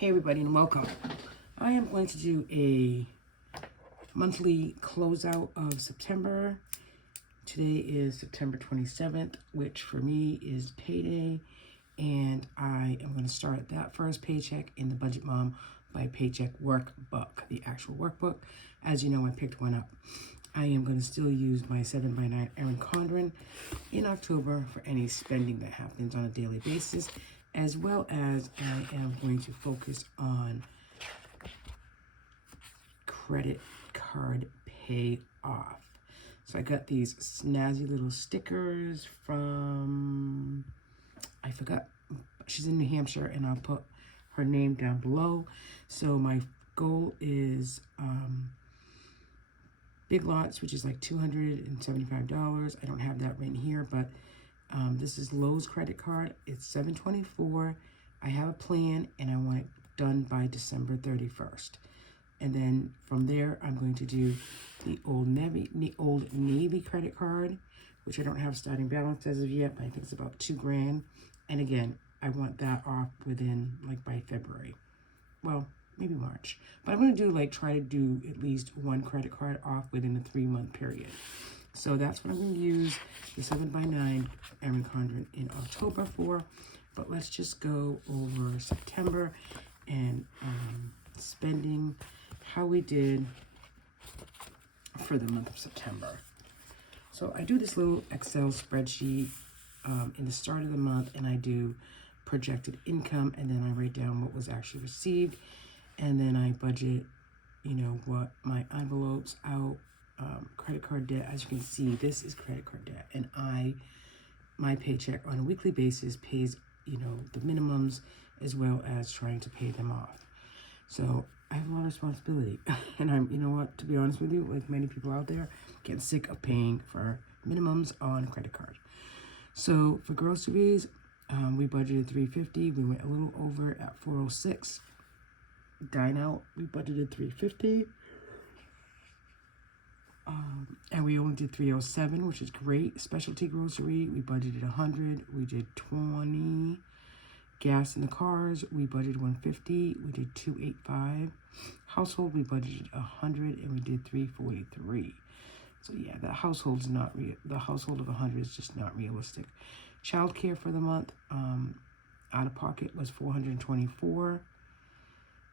Hey everybody and welcome. I am going to do a monthly closeout of September. Today is September 27th, which for me is payday. And I am going to start that first paycheck in the Budget Mom by Paycheck workbook, the actual workbook. As you know, I picked one up. I am going to still use my 7x9 Erin Condren in October for any spending that happens on a daily basis, as well as I am going to focus on credit card pay off. So I got these snazzy little stickers from, I forgot, she's in New Hampshire, and I'll put her name down below. So my goal is Big Lots, which is like $275. I don't have that written here, but this is Lowe's credit card. It's $724. I have a plan, and I want it done by December 31st. And then from there, I'm going to do the Old Navy credit card, which I don't have starting balance as of yet, but I think it's about $2,000. And again, I want that off within, like, by February. Well, maybe March. But I'm going to do, try to do at least one credit card off within a 3-month period. So that's what I'm going to use the 7x9 Erin Condren in October for. But let's just go over September and spending, how we did for the month of September. So I do this little Excel spreadsheet in the start of the month, and I do projected income, and then I write down what was actually received, and then I budget, what my envelopes out, credit card debt. As you can see, this is credit card debt, and my paycheck on a weekly basis pays, the minimums, as well as trying to pay them off. So I have a lot of responsibility, and I'm, to be honest with you, like many people out there, getting sick of paying for minimums on credit card. So for groceries, we budgeted $350. We went a little over at $406. Dine out, we budgeted $350. And we only did $307, which is great. Specialty grocery, we budgeted $100. We did $20. Gas in the cars, we budgeted $150. We did $285. Household, we budgeted $100, and we did $343. So yeah, the household's not the household of $100 is just not realistic. Childcare for the month, out of pocket was $424.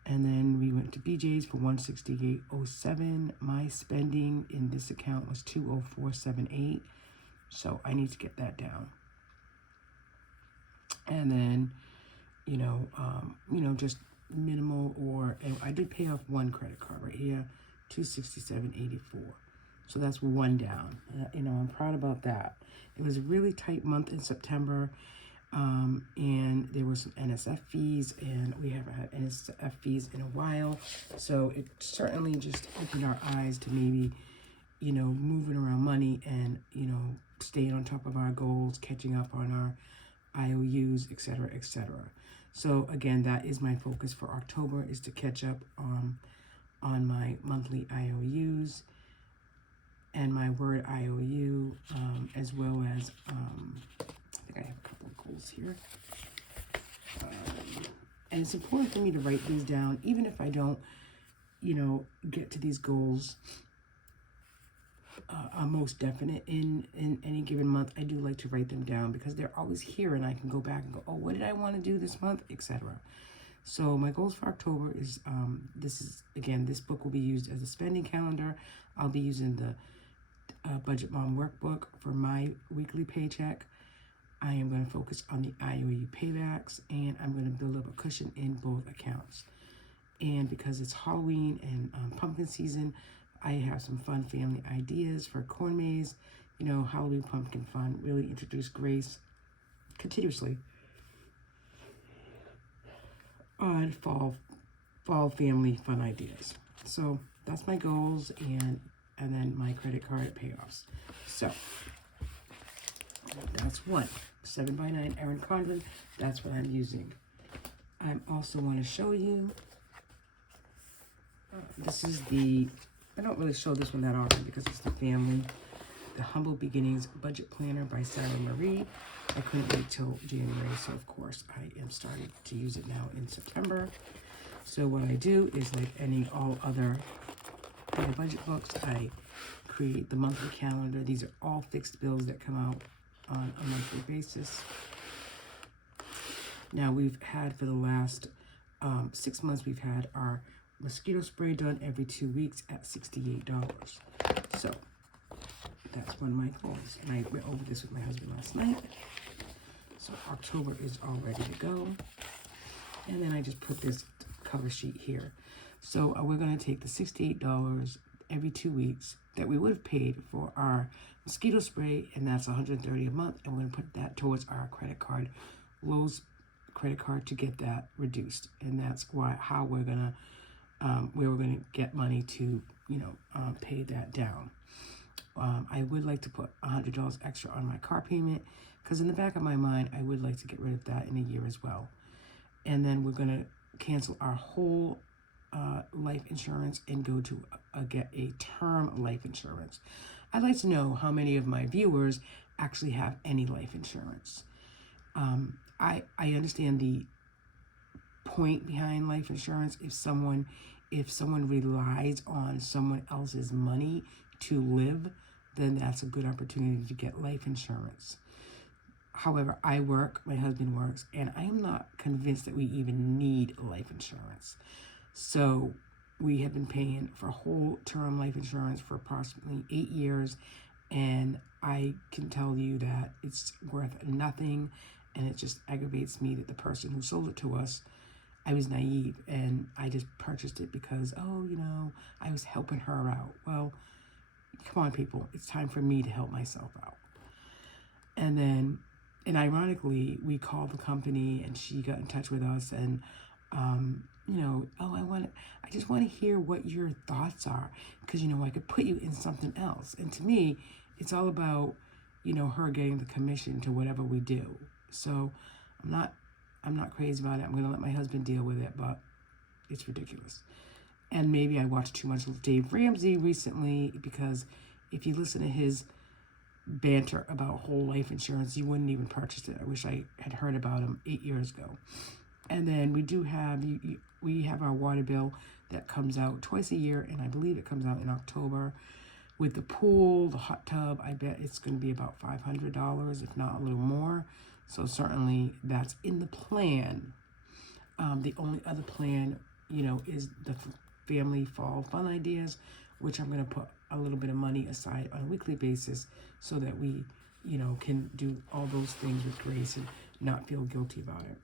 And then we went to BJ's for $168.07. My spending in this account was $204.78. So I need to get that down. And then, just minimal, and I did pay off one credit card right here, $267.84. So that's one down. I'm proud about that. It was a really tight month in September. And there were some NSF fees, and we haven't had NSF fees in a while. So it certainly just opened our eyes to maybe, moving around money and, staying on top of our goals, catching up on our IOUs, etc., etc. So again, that is my focus for October, is to catch up on my monthly IOUs and my Word IOU, as well as, I think I have a couple of goals here. And it's important for me to write these down, even if I don't, get to these goals are most definite in any given month. I do like to write them down because they're always here, and I can go back and go, oh, what did I want to do this month, etc. So my goals for October is, this book will be used as a spending calendar. I'll be using the Budget Mom workbook for my weekly paycheck. I am going to focus on the IOU paybacks, and I'm going to build up a cushion in both accounts. And because it's Halloween and pumpkin season, I have some fun family ideas for corn maze, Halloween pumpkin fun, really introduce Grace continuously on fall family fun ideas. So that's my goals, and then my credit card payoffs. So that's one. 7x9 Erin Condren, that's what I'm using. I also want to show you, this is I don't really show this one that often because it's the Humble Beginnings Budget Planner by Sarah Marie. I couldn't wait till January, so of course I am starting to use it now in September. So what I do is, like all other budget books, I create the monthly calendar. These are all fixed bills that come out on a monthly basis. Now we've had for the last 6 months, we've had our mosquito spray done every 2 weeks at $68. So that's one of my goals. And I went over this with my husband last night. So October is all ready to go. And then I just put this cover sheet here. So we're going to take the $68 every 2 weeks that we would have paid for our mosquito spray, and that's $130 a month, and we're going to put that towards our credit card, Lowe's credit card, to get that reduced. And that's how we're going to where we're going to get money to pay that down. I would like to put $100 extra on my car payment, because in the back of my mind I would like to get rid of that in a year as well. And then we're going to cancel our whole life insurance and go to get a term life insurance. I'd like to know how many of my viewers actually have any life insurance. I understand the point behind life insurance. If someone relies on someone else's money to live, then that's a good opportunity to get life insurance. However, I work, my husband works, and I am not convinced that we even need life insurance. So we have been paying for whole term life insurance for approximately 8 years, and I can tell you that it's worth nothing, and it just aggravates me that the person who sold it to us, I was naive, and I just purchased it because, I was helping her out. Well, come on, people, it's time for me to help myself out. And ironically, we called the company, and she got in touch with us, and I just want to hear what your thoughts are, because I could put you in something else. And to me, it's all about her getting the commission to whatever we do. So I'm not crazy about it. I'm gonna let my husband deal with it, but it's ridiculous. And maybe I watched too much of Dave Ramsey recently, because if you listen to his banter about whole life insurance, you wouldn't even purchase it. I wish I had heard about him 8 years ago. And then we have our water bill that comes out twice a year, and I believe it comes out in October. With the pool, the hot tub, I bet it's going to be about $500, if not a little more. So certainly that's in the plan. The only other plan, is the family fall fun ideas, which I'm going to put a little bit of money aside on a weekly basis so that we, can do all those things with grace and not feel guilty about it.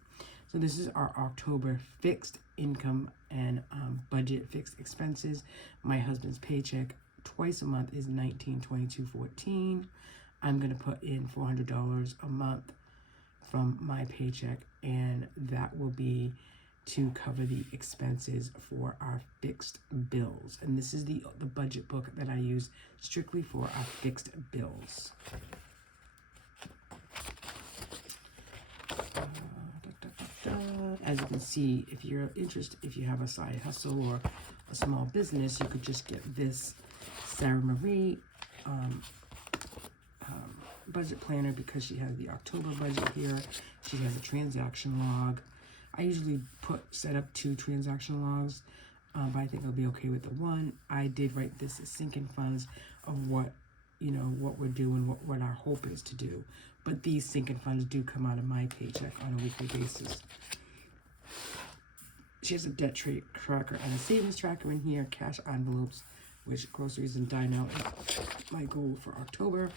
So this is our October fixed income and budget fixed expenses. My husband's paycheck twice a month is $19.22.14. I'm going to put in $400 a month from my paycheck, and that will be to cover the expenses for our fixed bills. And this is the budget book that I use strictly for our fixed bills. As you can see, if you're interested, if you have a side hustle or a small business, you could just get this Sarah Marie budget planner, because she has the October budget here. She has a transaction log. I usually set up 2 transaction logs, but I think I'll be okay with the one. I did write this as sinking funds of what we're doing, what our hope is to do. But these sinking funds do come out of my paycheck on a weekly basis. She has a debt tracker and a savings tracker in here, cash envelopes, which groceries and dine out is my goal for October.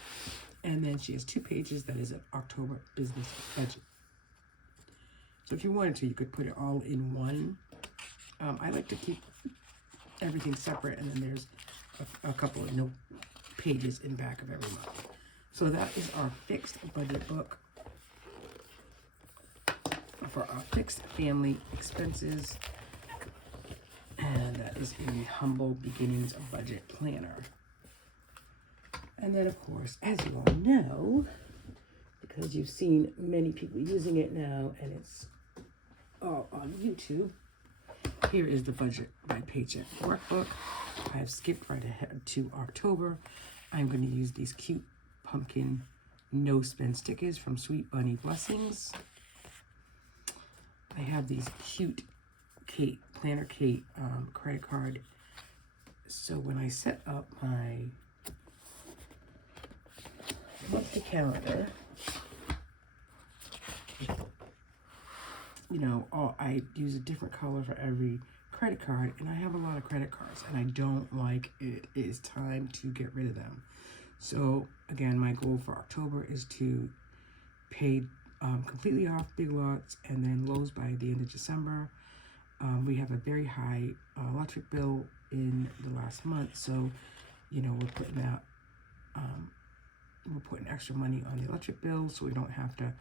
And then she has 2 pages that is an October business budget. So if you wanted to, you could put it all in one. I like to keep everything separate, and then there's a couple of note pages in back of every month. So that is our fixed budget book for our fixed family expenses. And that is in the Humble Beginnings Budget Planner. And then, of course, as you all know, because you've seen many people using it now, and it's all on YouTube, here is the Budget by Paycheck workbook. I have skipped right ahead to October. I'm going to use these cute pumpkin no-spend stickers from Sweet Bunny Blessings. I have these cute Kate, Planner Kate credit card. So when I set up my monthly calendar, you know, I use a different color for every credit card, and I have a lot of credit cards, and I don't like it. It is time to get rid of them. So again, my goal for October is to pay completely off Big Lots and then Lowe's by the end of December. We have a very high electric bill in the last month, so you know we're putting extra money on the electric bill, so we don't have to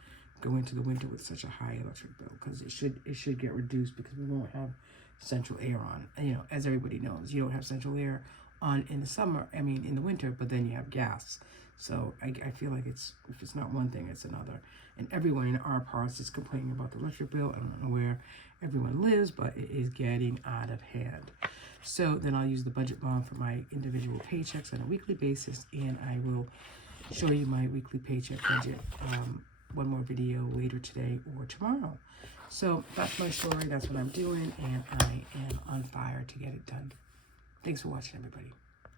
go into the winter with such a high electric bill, because it should get reduced because we won't have central air on. You know, as everybody knows, you don't have central air on in the summer. I mean, in the winter, but then you have gas. So I feel like if it's not one thing, it's another. And everyone in our parts is complaining about the electric bill. I don't know where everyone lives, but it is getting out of hand. So then I'll use the budget bond for my individual paychecks on a weekly basis, and I will show you my weekly paycheck budget. One more video later today or tomorrow. So that's my story. That's what I'm doing, and I am on fire to get it done. Thanks for watching, everybody.